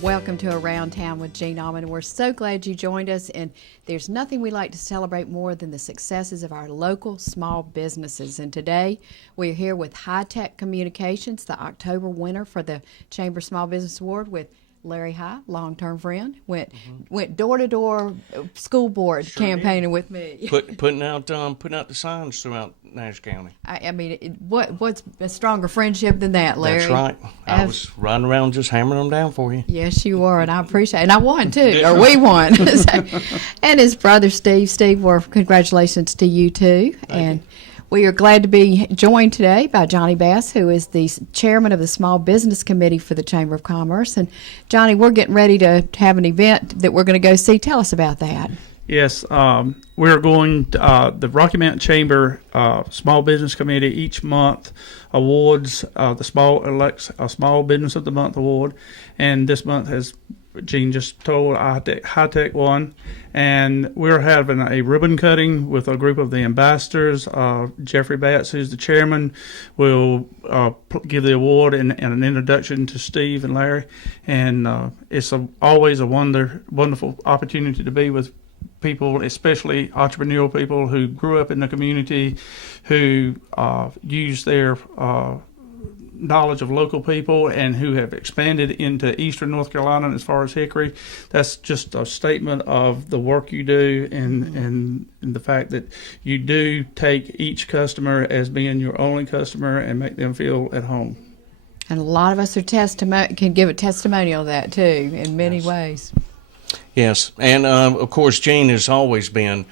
Welcome to Around Town with Jean Alman. We're so glad you joined us, and there's nothing we like to celebrate more than the successes of our local small businesses. And today we're here with HighTech Communications, the October winner for the Chamber Small Business Award, with Larry High, long-term friend, went door-to-door school board campaigning with me. Putting out the signs throughout Nash County. I mean, what's a stronger friendship than that, Larry? That's right. I was riding around just hammering them down for you. Yes, you were, and I appreciate it. And I won, too, or we won. And his brother, Steve. Steve, well, congratulations to you, too. Thank you. We are glad to be joined today by Johnny Bass, who is the chairman of the Small Business Committee for the Chamber of Commerce. And, Johnny, we're getting ready to have an event that we're going to go see. Tell us about that. Yes, we're going to, the Rocky Mountain Chamber Small Business Committee each month awards elects a Small Business of the Month award, and this month, as Gene just told, HighTech won, and we're having a ribbon cutting with a group of the ambassadors. Jeffrey Batts, who's the chairman, will give the award and an introduction to Steve and Larry, and it's always a wonderful opportunity to be with people, especially entrepreneurial people who grew up in the community, who use their knowledge of local people and who have expanded into eastern North Carolina as far as Hickory. That's just a statement of the work you do and the fact that you do take each customer as being your only customer and make them feel at home. And a lot of us are can give a testimonial of that, too, in many ways. Yes, and of course, Gene has always been,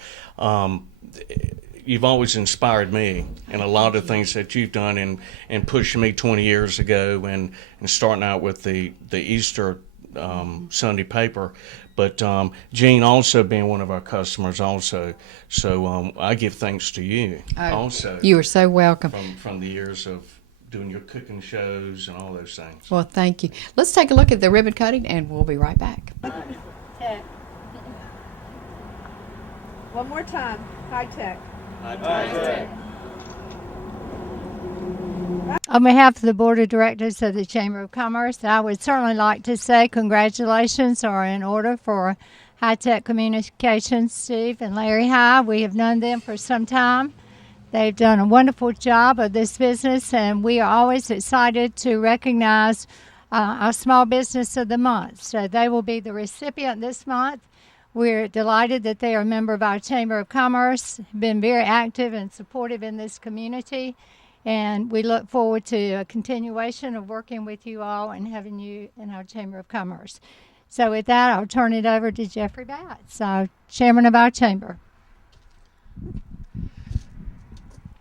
you've always inspired me in a lot of things that you've done and pushing me 20 years ago and starting out with the Easter Sunday paper. But Gene also being one of our customers also. So I give thanks to you also. You are so welcome. From the years of doing your cooking shows and all those things. Well, thank you. Let's take a look at the ribbon cutting, and we'll be right back. One more time. HighTech. On behalf of the Board of Directors of the Chamber of Commerce, I would certainly like to say congratulations are in order for HighTech Communications, Steve and Larry High. We have known them for some time. They've done a wonderful job of this business, and we are always excited to recognize our Small Business of the Month. So they will be the recipient this month. We're delighted that they are a member of our Chamber of Commerce, been very active and supportive in this community, and we look forward to a continuation of working with you all and having you in our Chamber of Commerce. So with that, I'll turn it over to Jeffrey Batts, our chairman of our chamber.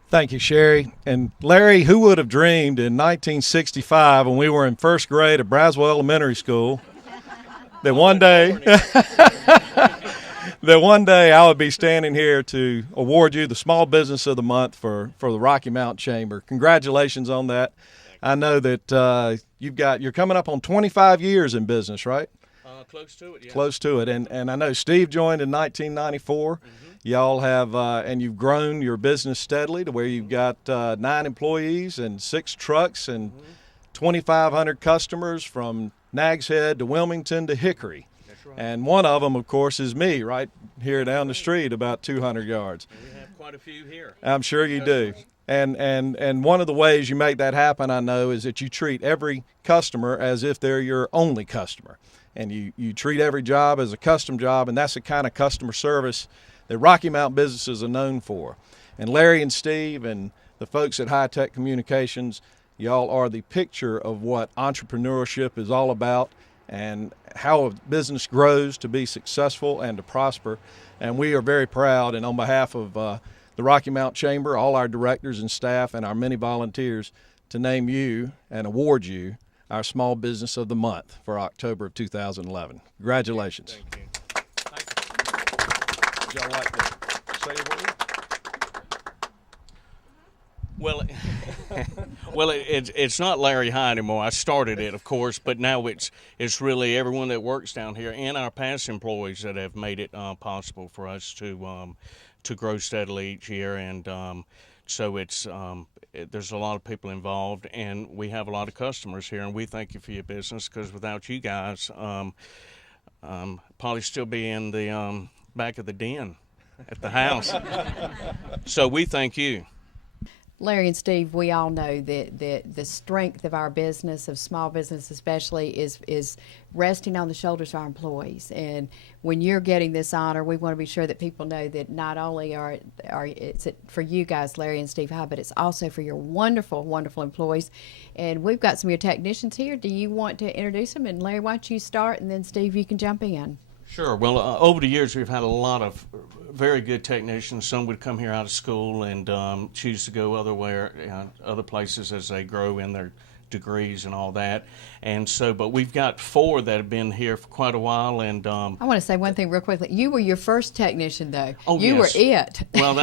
Thank you, Sherry. And Larry, who would have dreamed in 1965 when we were in first grade at Braswell Elementary School that one day I would be standing here to award you the Small Business of the Month for the Rocky Mountain Chamber. Congratulations on that. I know that you're coming up on 25 years in business, right? Close to it, yeah. Close to it. And I know Steve joined in 1994. Mm-hmm. Y'all have, and you've grown your business steadily to where you've got 9 employees and 6 trucks and 2,500 customers from Nags Head to Wilmington to Hickory. That's right. And one of them, of course, is me right here down the street about 200 yards. And we have quite a few here. I'm sure you do. And one of the ways you make that happen, I know, is that you treat every customer as if they're your only customer. And you treat every job as a custom job, and that's the kind of customer service that Rocky Mountain businesses are known for. And Larry and Steve and the folks at HighTech Communications, y'all are the picture of what entrepreneurship is all about and how a business grows to be successful and to prosper. And we are very proud, and on behalf of the Rocky Mountain Chamber, all our directors and staff, and our many volunteers, to name you and award you our Small Business of the Month for October of 2011. Congratulations. Thank you. Would y'all like to say a word? Well, it's not Larry High anymore. I started it, of course, but now it's really everyone that works down here and our past employees that have made it possible for us to grow steadily each year. And so there's a lot of people involved, and we have a lot of customers here. And we thank you for your business, because without you guys, probably still be in the back of the den at the house. So we thank you. Larry and Steve, we all know that the strength of our business, of small business especially, is resting on the shoulders of our employees. And when you're getting this honor, we want to be sure that people know that not only it's for you guys, Larry and Steve High, but it's also for your wonderful, wonderful employees. And we've got some of your technicians here. Do you want to introduce them? And Larry, why don't you start, and then Steve, you can jump in. Sure. Well, over the years, we've had a lot of very good technicians. Some would come here out of school and choose to go other places as they grow in their degrees and all that. And so, but we've got 4 that have been here for quite a while. And I want to say one thing real quickly. You were your first technician, though. Oh, you yes. were it. Well,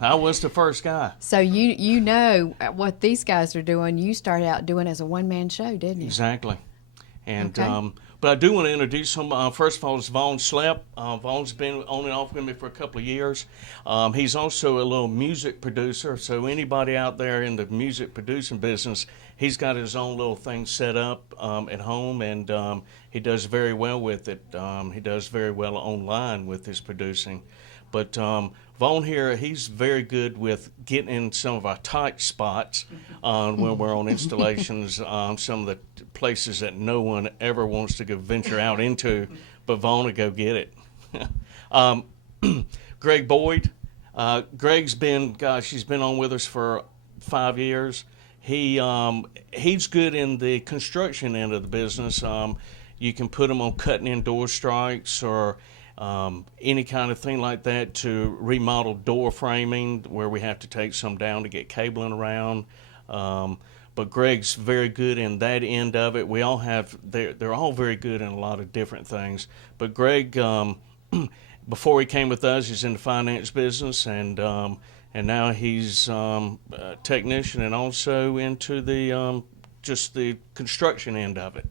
I was the first guy. So you know what these guys are doing. You started out doing as a one-man show, didn't you? Exactly. And Okay. but I do want to introduce him. First of all, it's Vaughn Schlepp. Vaughn's been on and off with me for a couple of years. He's also a little music producer, so anybody out there in the music producing business, he's got his own little thing set up at home, and he does very well with it. He does very well online with his producing. But Vaughn here, he's very good with getting in some of our tight spots when we're on installations, some of the places that no one ever wants to go venture out into, but Vaughn will go get it. Greg Boyd, Greg's been, he's been on with us for 5 years. He's good in the construction end of the business. You can put him on cutting in door strikes or any kind of thing like that to remodel door framing where we have to take some down to get cabling around. But Greg's very good in that end of it. We all have, they're all very good in a lot of different things. But Greg, before he came with us, he's in the finance business, and now he's a technician and also into the just the construction end of it.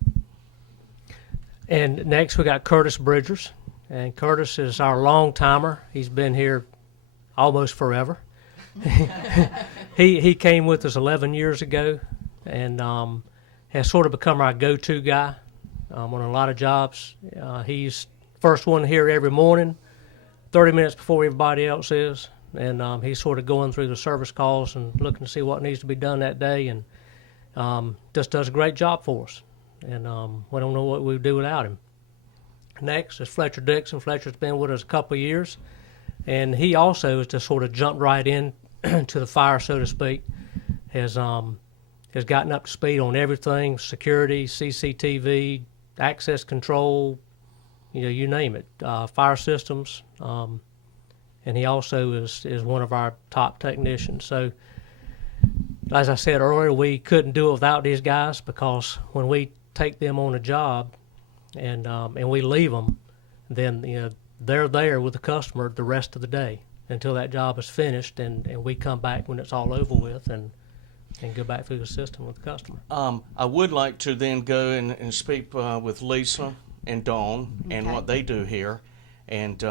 And next we got Curtis Bridgers. And Curtis is our long timer. He's been here almost forever. He came with us 11 years ago, and has sort of become our go-to guy on a lot of jobs. He's first one here every morning, 30 minutes before everybody else is, and he's sort of going through the service calls and looking to see what needs to be done that day, and just does a great job for us. And we don't know what we'd do without him. Next is Fletcher Dixon. Fletcher's been with us a couple of years, and he also has just sort of jumped right in to the fire, so to speak. Has gotten up to speed on everything: security, CCTV, access control, you name it, fire systems. And he also is one of our top technicians. So, as I said earlier, we couldn't do it without these guys, because when we take them on a job, and we leave them, then they're there with the customer the rest of the day until that job is finished, and we come back when it's all over with and go back through the system with the customer. I would like to then go and speak with Lisa and Dawn and what they do here. And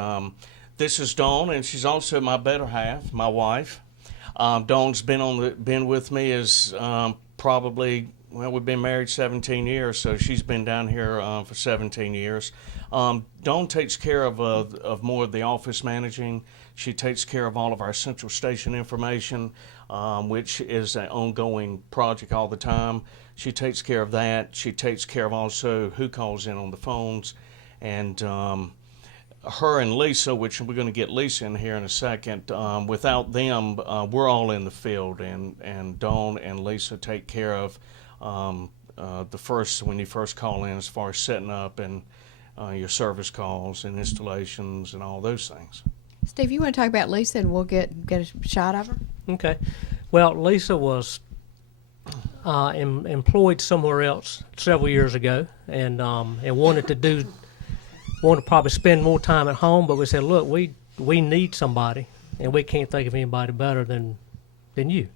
this is Dawn, and she's also my better half, my wife. Dawn's been with me as probably. Well, we've been married 17 years, so she's been down here for 17 years. Dawn takes care of more of the office managing. She takes care of all of our central station information, which is an ongoing project all the time. She takes care of that. She takes care of also who calls in on the phones. And her and Lisa, which we're going to get Lisa in here in a second, without them, we're all in the field. And Dawn and Lisa take care of when you first call in, as far as setting up and your service calls and installations and all those things. Steve, you want to talk about Lisa, and we'll get a shot of her? Okay. Well, Lisa was employed somewhere else several years ago, and wanted to probably spend more time at home. But we said, look, we need somebody, and we can't think of anybody better than you.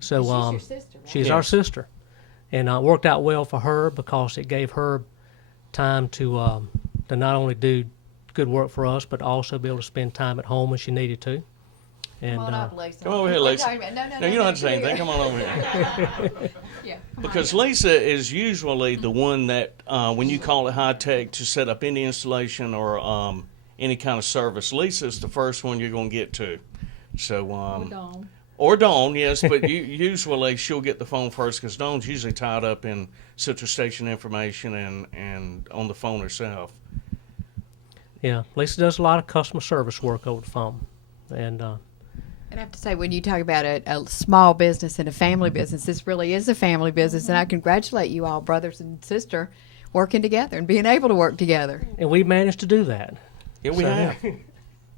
So She's your sister, right? she's our Yes. sister, and it worked out well for her because it gave her time to not only do good work for us, but also be able to spend time at home when she needed to. And Come on up, Lisa. Come over here, We're Lisa. talking about- No, you don't have to say anything. Come on over here. Yeah. Because Lisa is usually the one that, when you call it high-tech to set up any installation or any kind of service, Lisa's the first one you're going to get to. So, Dawn. or Dawn, yes, but usually she'll get the phone first because Dawn's usually tied up in Citrus Station information and on the phone herself. Yeah, Lisa does a lot of customer service work over the phone, and And I have to say, when you talk about a small business and a family business, this really is a family business, and I congratulate you all, brothers and sister, working together and being able to work together. we managed to do that. Yeah, we So- have.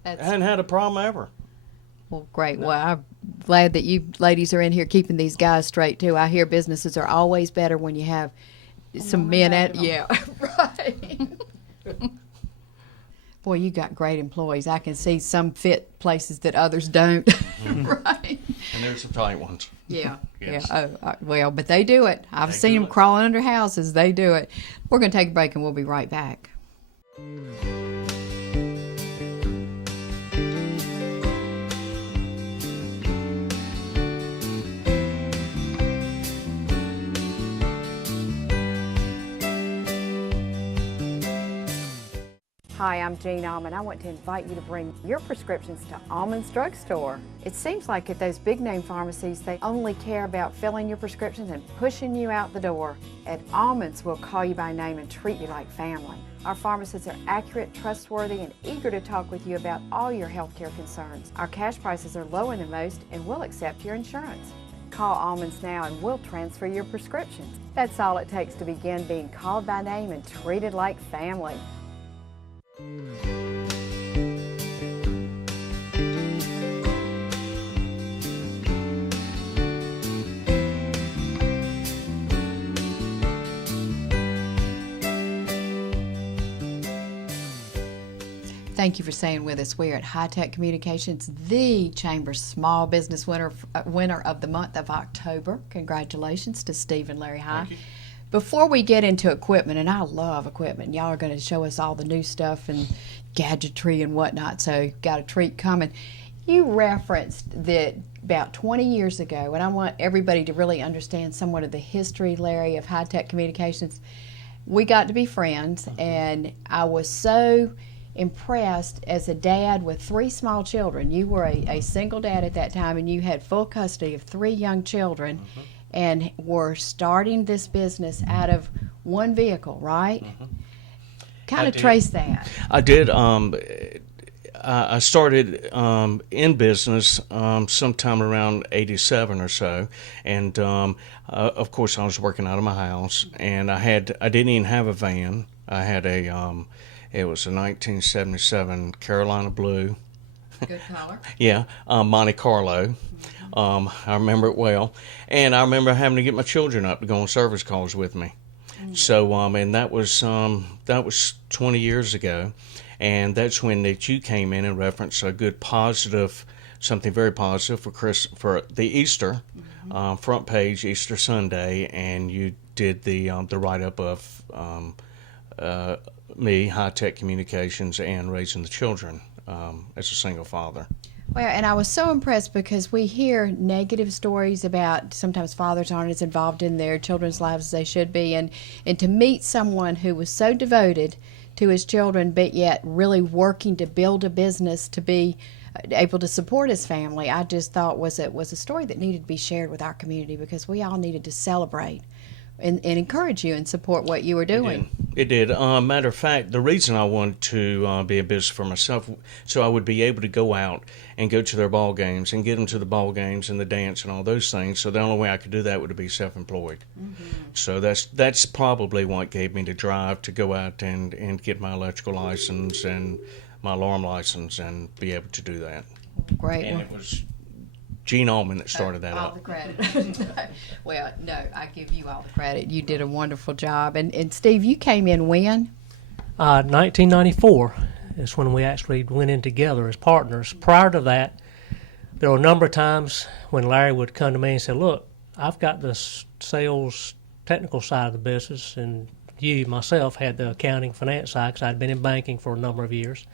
That's Hadn't had a problem ever. well, great. Well, I'm glad that you ladies are in here keeping these guys straight too. I hear businesses are always better when you have some men at right. Boy, you got great employees. I can see some fit places that others don't. Right. And there's some tight ones. Yeah. Yes. Yeah. Well, but they do it. I've They seen do them it. crawling under houses. They do it. We're going to take a break and we'll be right back. Hi, I'm Jean Almond. I want to invite you to bring your prescriptions to Almond's Drugstore. It seems like at those big name pharmacies, they only care about filling your prescriptions and pushing you out the door. At Almond's, we'll call you by name and treat you like family. Our pharmacists are accurate, trustworthy, and eager to talk with you about all your healthcare concerns. Our cash prices are lower than most, and we'll accept your insurance. Call Almonds now and we'll transfer your prescriptions. That's all it takes to begin being called by name and treated like family. Thank you for staying with us. We're at HighTech Communications, the Chamber's Small Business winner of the month of October. Congratulations to Steve and Larry High. Thank you. Before we get into equipment, and I love equipment, y'all are going to show us all the new stuff and gadgetry and whatnot, so got a treat coming. You referenced that about 20 years ago, and I want everybody to really understand somewhat of the history, Larry, of HighTech Communications. We got to be friends, and I was so impressed as a dad with 3 small children. You were a single dad at that time, and you had full custody of 3 young children, and were starting this business out of one vehicle, right? Kind I of did. trace that. I did. I started in business sometime around '87 or so, and of course I was working out of my house, and I didn't even have a van. I had it was a 1977 Carolina Blue. Good color. Yeah, Monte Carlo. I remember it well, and I remember having to get my children up to go on service calls with me. So, and that was 20 years ago, and that's when that you came in and referenced a good positive, something very positive for the Easter front page Easter Sunday, and you did the write up of me, HighTech Communications, and raising the children as a single father. Well, and I was so impressed because we hear negative stories about sometimes fathers aren't as involved in their children's lives as they should be, and to meet someone who was so devoted to his children but yet really working to build a business to be able to support his family, I just thought was a story that needed to be shared with our community, because we all needed to celebrate and encourage you and support what you were doing. It did. Matter of fact, the reason I wanted to be a business for myself, so I would be able to go out and go to their ball games and get them to the ball games and the dance and all those things. So the only way I could do that would be self-employed. So that's probably what gave me the drive to go out and get my electrical license and my alarm license and be able to do that. Great. And it was Gene Allman that started that all up. the credit. Well, no, I give you all the credit. You did a wonderful job. And Steve, you came in when? 1994 is when we actually went in together as partners. Prior to that, there were a number of times when Larry would come to me and say, look, I've got the sales technical side of the business, and you, myself, had the accounting finance side because I'd been in banking for a number of years.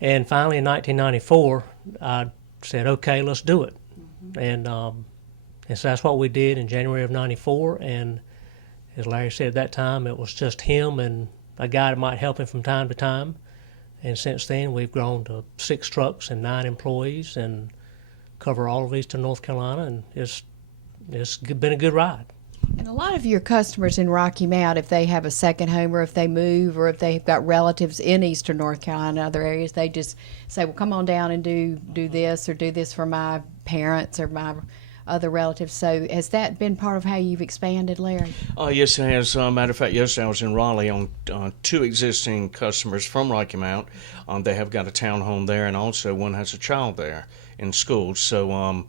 And finally, in 1994, I said, okay, let's do it. And so that's what we did in January of 94. And as Larry said at that time, it was just him and a guy that might help him from time to time. And since then, we've grown to 6 trucks and 9 employees and cover all of eastern North Carolina. And it's been a good ride. And a lot of your customers in Rocky Mount, if they have a second home or if they move or if they've got relatives in eastern North Carolina and other areas, they just say, well, come on down and do this or do this for my parents or my other relatives. So has that been part of how you've expanded, Larry? Yes, it has. Matter of fact, yesterday I was in Raleigh on 2 existing customers from Rocky Mount. They have got a townhome there, and also one has a child there in school. So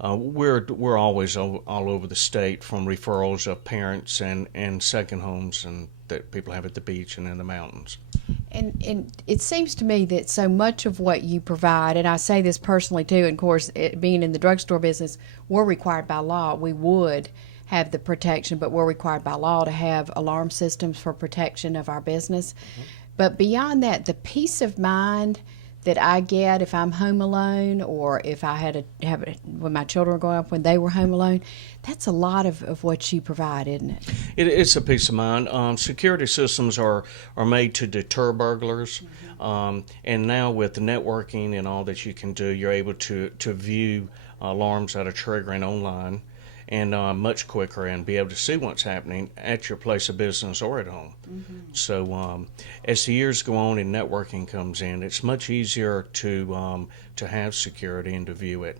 we're always all over the state from referrals of parents and second homes and that people have at the beach and in the mountains. And it seems to me that so much of what you provide, and I say this personally too, and of course, being in the drugstore business, we're required by law. We would have the protection, but we're required by law to have alarm systems for protection of our business. But beyond that, the peace of mind that I get if I'm home alone or if I had when my children were growing up when they were home alone, that's a lot of what you provide, isn't it? It's a peace of mind. Security systems are made to deter burglars, and now with the networking and all that you can do, you're able to view alarms that are triggering online and much quicker and be able to see what's happening at your place of business or at home. So as the years go on and networking comes in, it's much easier to have security and to view it.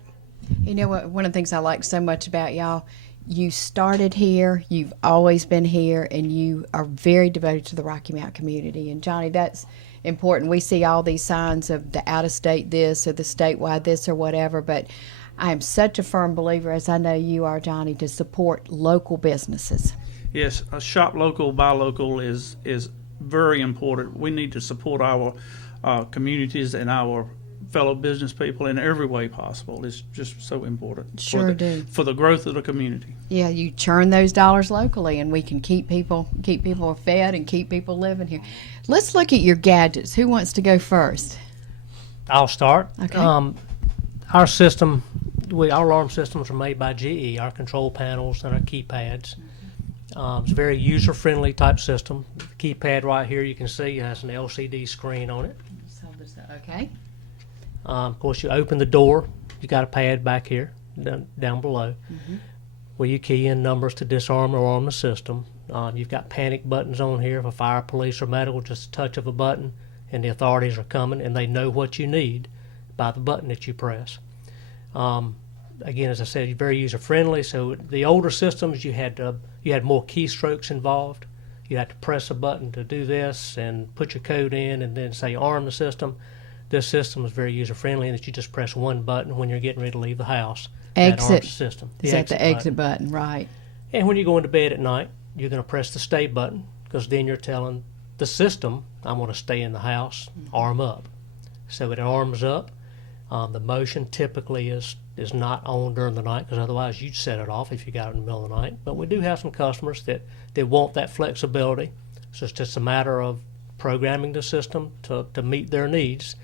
You know what? One of the things I like so much about y'all, you started here, you've always been here, and you are very devoted to the Rocky Mount community. And Johnny, that's important. We see all these signs of the out-of-state this or the statewide this or whatever, but I am such a firm believer, as I know you are, Johnny, to support local businesses. Yes, a shop local, buy local is very important. We need to support our communities and our fellow business people in every way possible. It's just so important. Sure for the growth of the community. Yeah, you churn those dollars locally, and we can keep people fed and keep people living here. Let's look at your gadgets. Who wants to go first? I'll start. Okay. Our system, our alarm systems are made by GE, our control panels and our keypads. It's a very user-friendly type system. The keypad right here, you can see, has an LCD screen on it. Okay. Of course, you open the door, you got a pad back here, down below, where you key in numbers to disarm or arm the system. You've got panic buttons on here for fire, police, or medical, just a touch of a button, and the authorities are coming, and they know what you need by the button that you press. Again, as I said, you're very user-friendly. So the older systems, you had more keystrokes involved. You had to press a button to do this and put your code in and then say arm the system. This system is very user-friendly in that you just press one button when you're getting ready to leave the house. That arms the system. Is that the exit button, right? And when you're going to bed at night, you're going to press the stay button because then you're telling the system, I'm going to stay in the house, arm up. So it arms up. The motion typically is not on during the night because otherwise you'd set it off if you got it in the middle of the night. But we do have some customers that want that flexibility. So it's just a matter of programming the system to meet their needs.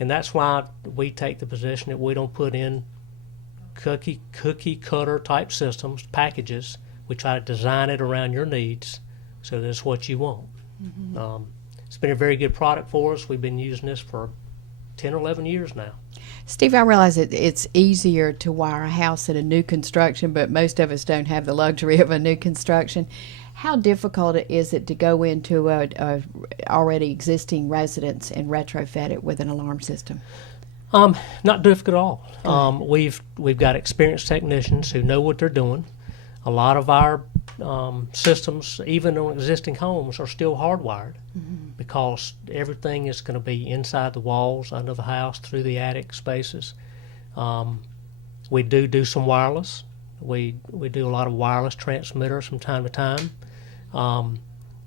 And that's why we take the position that we don't put in cookie cutter type systems, packages. We try to design it around your needs so that's what you want. It's been a very good product for us. We've been using this for 10 or 11 years now. Steve, I realize that it's easier to wire a house in a new construction, but most of us don't have the luxury of a new construction. How difficult is it to go into a already existing residence and retrofit it with an alarm system? Not difficult at all. We've got experienced technicians who know what they're doing. A lot of our systems, even on existing homes, are still hardwired because everything is going to be inside the walls, under the house, through the attic spaces. We do some wireless. We do a lot of wireless transmitters from time to time.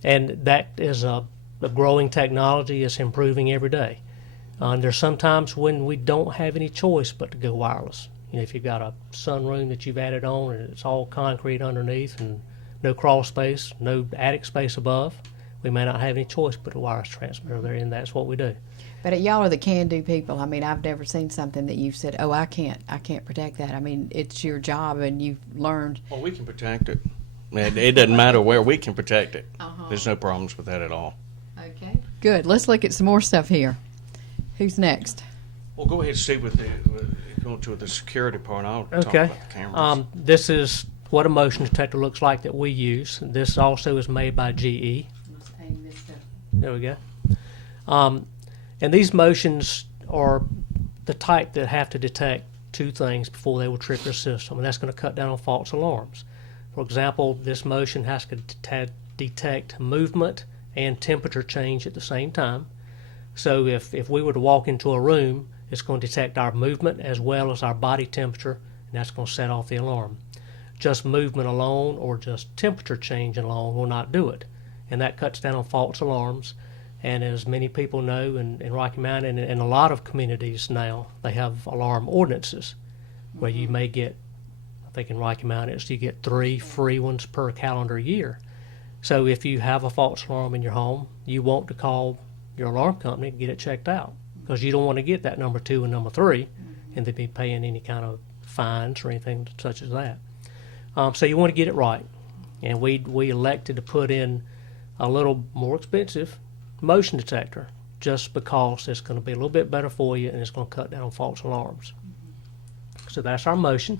And that is a growing technology. It's improving every day. And there's sometimes when we don't have any choice but to go wireless. You know, if you've got a sunroom that you've added on and it's all concrete underneath and no crawl space, no attic space above, we may not have any choice but a wireless transmitter there, and that's what we do. But y'all are the can-do people. I mean, I've never seen something that you've said, "Oh, I can't protect that." I mean, it's your job, and you've learned. Well, we can protect it. It doesn't matter where, we can protect it. There's no problems with that at all. Okay. Good. Let's look at some more stuff here. Who's next? Well, go ahead, Steve, with going to the security part. I'll talk Okay. about the cameras. This is what a motion detector looks like that we use. This also is made by GE. Let's aim this stuff. There we go. And these motions are the type that have to detect two things before they will trip your system, and that's going to cut down on false alarms. For example, this motion has to detect movement and temperature change at the same time. So if we were to walk into a room, it's going to detect our movement as well as our body temperature, and that's going to set off the alarm. Just movement alone or just temperature change alone will not do it, and that cuts down on false alarms. And as many people know in Rocky Mountain and in a lot of communities now, they have alarm ordinances where you may get, I think in Rocky Mountain, you get 3 free ones per calendar year. So if you have a false alarm in your home, you want to call your alarm company to get it checked out, because you don't want to get that number 2 and number 3 and they'd be paying any kind of fines or anything such as that. So you want to get it right. And we elected to put in a little more expensive motion detector just because it's going to be a little bit better for you and it's going to cut down on false alarms. So that's our motion.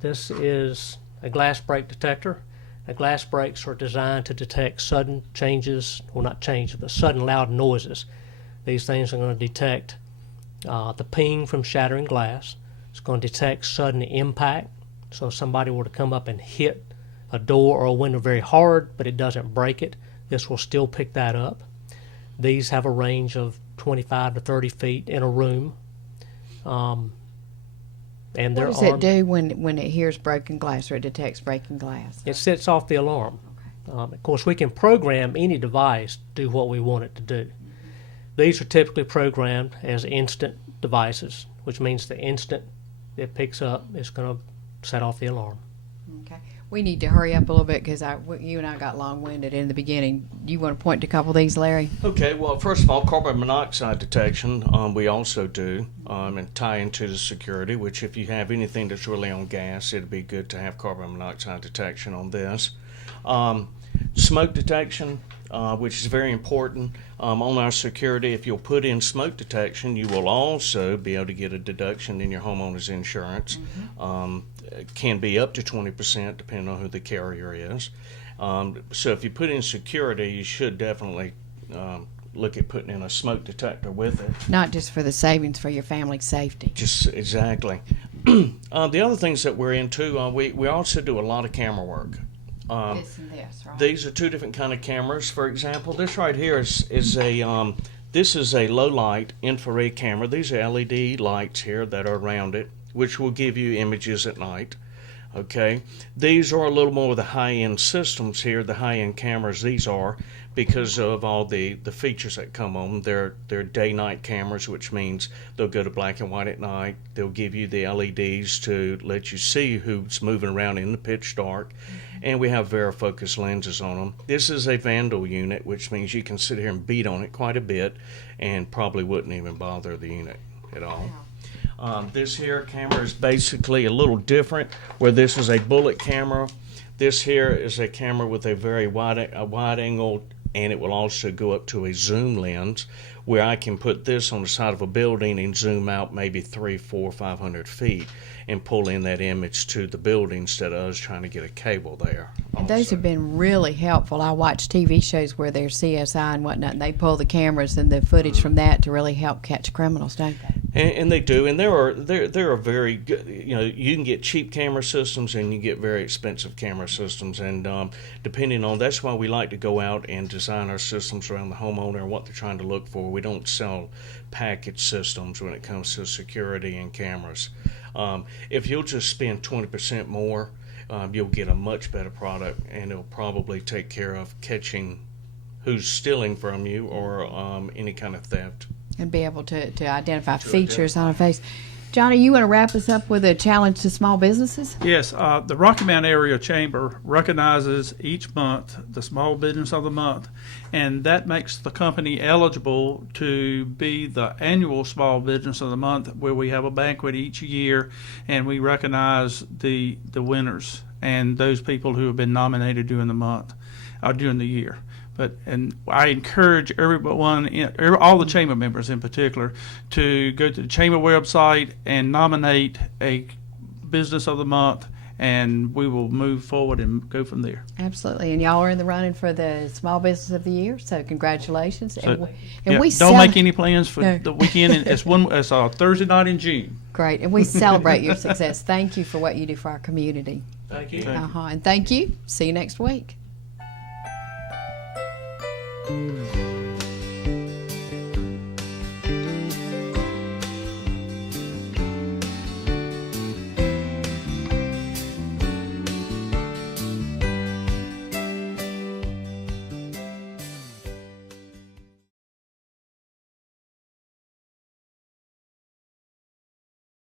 This is a glass break detector. The glass breaks are designed to detect sudden changes, well not changes, but sudden loud noises. These things are going to detect the ping from shattering glass. It's going to detect sudden impact. So if somebody were to come up and hit a door or a window very hard, but it doesn't break it, this will still pick that up. These have a range of 25 to 30 feet in a room. And What does it do when it hears broken glass or it detects breaking glass? It sets off the alarm. Of course, we can program any device to do what we want it to do. These are typically programmed as instant devices, which means the instant it picks up, it's going to set off the alarm. Okay. We need to hurry up a little bit because you and I got long-winded in the beginning. Do you want to point to a couple of these, Larry? Okay, well, first of all, carbon monoxide detection we also do and tie into the security, which if you have anything that's really on gas, it'd be good to have carbon monoxide detection on this. Smoke detection, which is very important on our security. If you'll put in smoke detection, you will also be able to get a deduction in your homeowner's insurance. It can be up to 20% depending on who the carrier is. So if you put in security, you should definitely look at putting in a smoke detector with it. Not just for the savings, for your family's safety. Just exactly. The other things that we're into, we also do a lot of camera work. This and this, right? These are two different kind of cameras. For example, this right here is a this is a low light infrared camera. These are LED lights here that are around it, which will give you images at night. Okay, these are a little more of the high-end systems here, the high-end cameras these are, because of all the features that come on. They're day-night cameras, which means they'll go to black and white at night. They'll give you the LEDs to let you see who's moving around in the pitch dark. And we have varifocus lenses on them. This is a Vandal unit, which means you can sit here and beat on it quite a bit and probably wouldn't even bother the unit at all. This here camera is basically a little different, where this is a bullet camera. This here is a camera with a very wide angle, and it will also go up to a zoom lens, where I can put this on the side of a building and zoom out maybe 300, 400, 500 feet and pull in that image to the building instead of us trying to get a cable there. And those have been really helpful. I watch TV shows where there's CSI and whatnot, and they pull the cameras and the footage from that to really help catch criminals, don't they? And they do, and there are very good. You know, you can get cheap camera systems and you get very expensive camera systems, and depending on, that's why we like to go out and design our systems around the homeowner and what they're trying to look for. We don't sell package systems when it comes to security and cameras. If you'll just spend 20% more, you'll get a much better product, and it'll probably take care of catching who's stealing from you or any kind of theft. And be able to identify features on a face. Johnny, you want to wrap us up with a challenge to small businesses? Yes, the Rocky Mount Area Chamber recognizes each month the Small Business of the Month, and that makes the company eligible to be the annual Small Business of the Month, where we have a banquet each year, and we recognize the winners and those people who have been nominated during the month, during the year. And I encourage everyone, all the chamber members in particular, to go to the chamber website and nominate a business of the month, and we will move forward and go from there. Absolutely. And y'all are in the running for the Small Business of the Year, so congratulations. So, and we don't make any plans for the weekend. It's a Thursday night in June. Great. And we celebrate your success. Thank you for what you do for our community. Thank you. And thank you. See you next week.